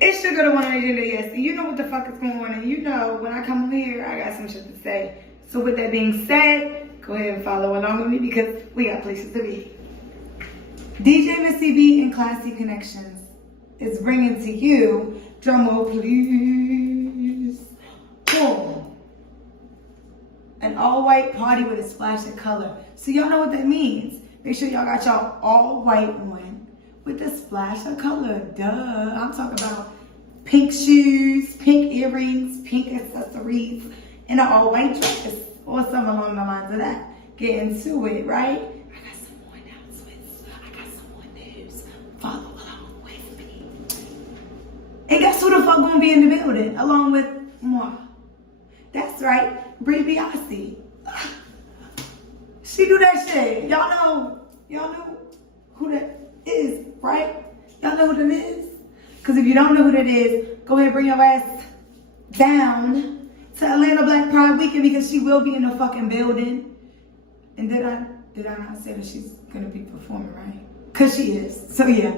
It's your girl, the one on agenda, yes. And you know what the fuck is going on. And you know, when I come here, I got some shit to say. So with that being said, go ahead and follow along with me because we got places to be. DJ Missy B and Classy Connectionz is bringing to you, drumroll please, boom, an all-white party with a splash of color. So y'all know what that means. Make sure y'all got y'all all-white one with a splash of color, duh. I'm talking about pink shoes, pink earrings, pink accessories, and an all-white dress, or something along the lines of that. Get into it, right? I got some more announcements. I got some more news. Follow along with me. And guess who the fuck gonna be in the building, along with moi? That's right, Bri Biase. She do that shit. Y'all know who that is, right? Y'all know who that is? Because if you don't know who that is, go ahead and bring your ass down to Atlanta Black Pride Weekend because she will be in the fucking building. And did I not say that she's gonna be performing, right? Because she is. So yeah,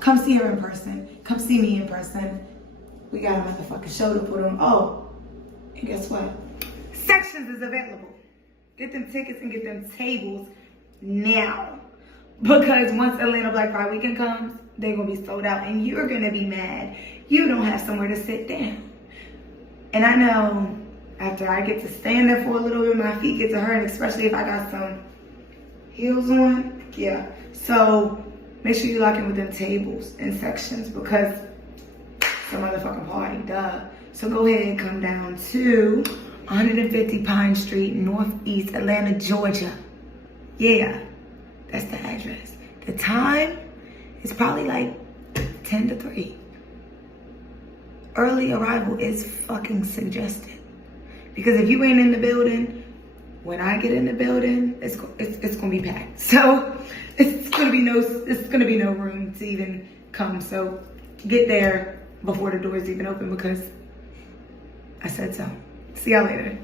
come see her in person. Come see me in person. We got a motherfucking show to put on. Oh, and guess what? Connectionz is available. Get them tickets and get them tables now. Because once Atlanta Black Pride Weekend comes, they're going to be sold out. And you're going to be mad. You don't have somewhere to sit down. And I know after I get to stand there for a little bit, my feet get to hurt. Especially if I got some heels on. Yeah. So make sure you lock in with them tables and sections. Because it's a motherfucking party. Duh. So go ahead and come down to 150 Pine Street, Northeast Atlanta, Georgia. Yeah. That's the address. The time is probably like 10 to 3. Early arrival is fucking suggested. Because if you ain't in the building, when I get in the building, it's gonna be packed. So it's gonna be no room to even come. So get there before the doors even open because I said so. See y'all later.